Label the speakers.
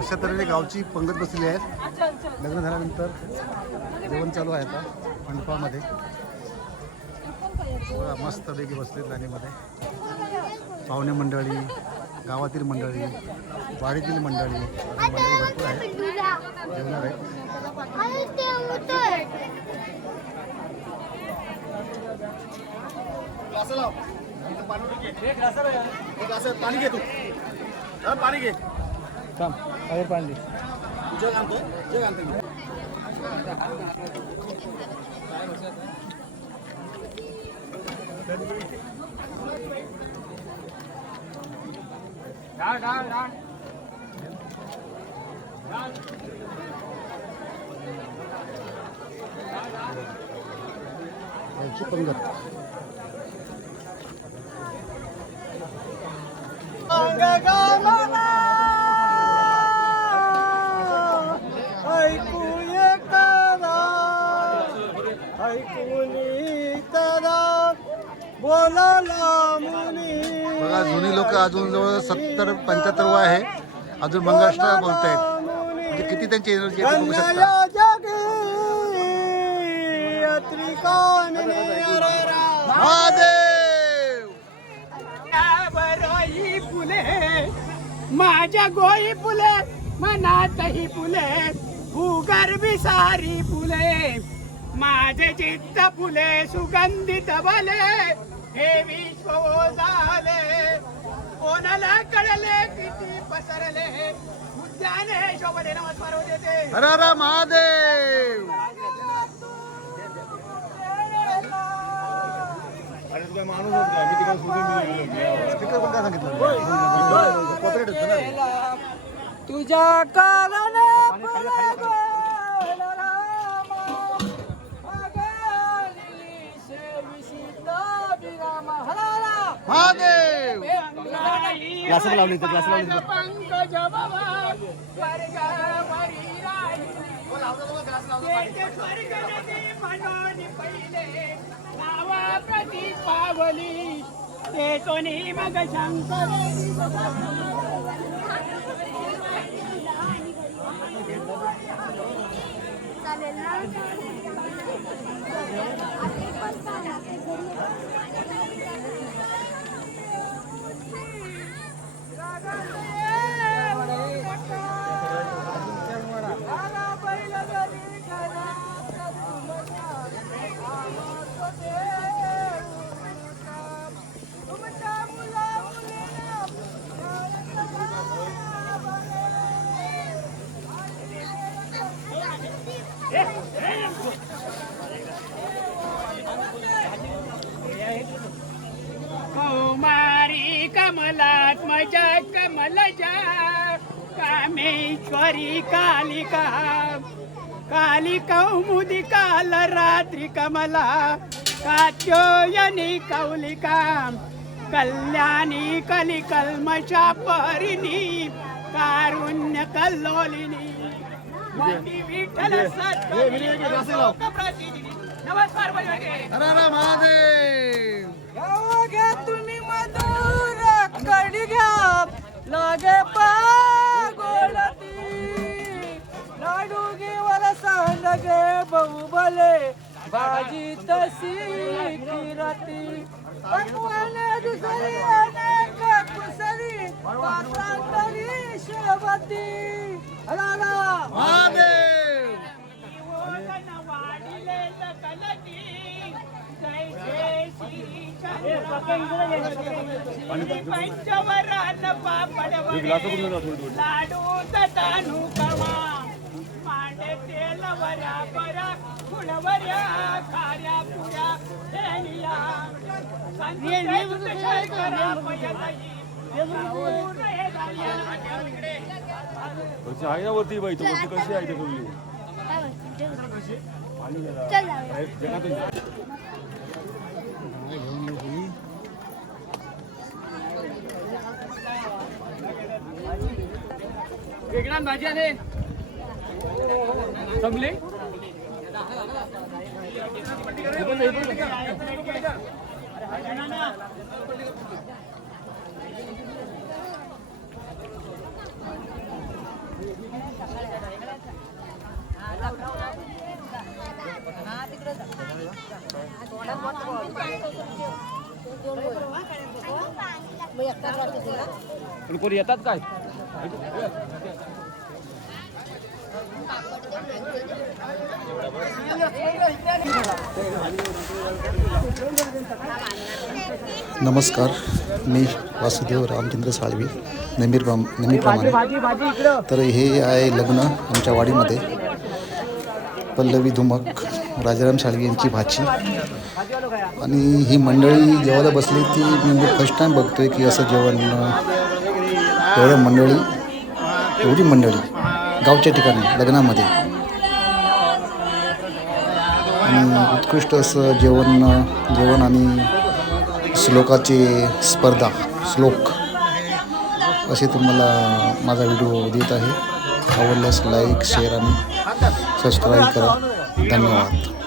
Speaker 1: अशा तऱ्हेने गावची पंगत बसलेली आहे. लग्न झाल्यानंतर जेवण चालू आहे आता मंडपामध्ये. मस्त मस्तपैकी बसले लाईनीमध्ये पाहुणे मंडळी गावातील मंडळी वाडीतील मंडळी मंडळी भरपूर आहे जेवणार आहे
Speaker 2: पाणी घे. तू. पाणी घे. Come, I will find it.
Speaker 1: Down, down,
Speaker 3: down. Down. Down, down. Go, go,
Speaker 1: go! जुनी लोक अजून जवळ सत्तर पंच्याहत्तर वय आहे. अजून मंगळाष्टक बोलतायत. म्हणजे किती त्यांची एनर्जी आहे ते बघू शकता. महादेव!
Speaker 4: बरोई फुले माझ्या गोई फुले मनातही फुले भूगर्भी सारी फुले माझे चित्त फुले सुगंधित बले हे विश्व झाले. कोणाला कळले किती पसरले? उद्याने शोभले. नमस्कार हो देते.
Speaker 1: हर हर महादेव. होतं
Speaker 3: तुझ्या कारणे
Speaker 4: नदी म्हणून पहिले नावा प्रती पावली ते कोणी मग शंकर
Speaker 3: आला
Speaker 4: कमलजा कामेश्वरी कालिका काली कौमुदी काल रात्री कमला कात्योयनी कौलिका कल्याणी कलिकल्मषा परिणी कारुण्य कल्लोलिनी विठ्ठल. नमस्कार
Speaker 1: महादेव
Speaker 3: तुम्ही मधुर कडी घ्या लागे पागोलती लाडू घे वर सांडगे बहुबले भाजी तशी किरती पकवान दुसरी अनेक कुसरी पात्रांतरी शोभती
Speaker 4: लाडू तानू कवा मांडे तेल वऱ्या बऱ्या फुलवऱ्या खाऱ्या पुऱ्या तेलिया.
Speaker 2: कशी आहे ना वरती बाई? तो वरती कशी आहे ते बोलली पाणी जगातून
Speaker 4: वेगळा भाजी आले जमले
Speaker 3: कोणी येतात काय
Speaker 1: नमस्कार मी वासुदेव रामचंद्र साळवी नेहमीर नेहमीप्रमाणे तर हे आहे लग्न आमच्या वाडीमध्ये. पल्लवी धुमक राजाराम साळवी यांची भाची. आणि ही मंडळी जेवायला बसली ती मी म्हणजे फर्स्ट टाईम बघतोय की असं जेवण एवढं मंडळी एवढी मंडळी. गावच्या ठिकाणी लग्नामध्ये. आणि उत्कृष्ट असं जेवण जेवण आणि श्लोकाचे स्पर्धा श्लोक असे तुम्हाला माझा व्हिडिओ देत आहे. आवडल्यास लाईक शेअर आणि सबस्क्राईब करा. धन्यवाद.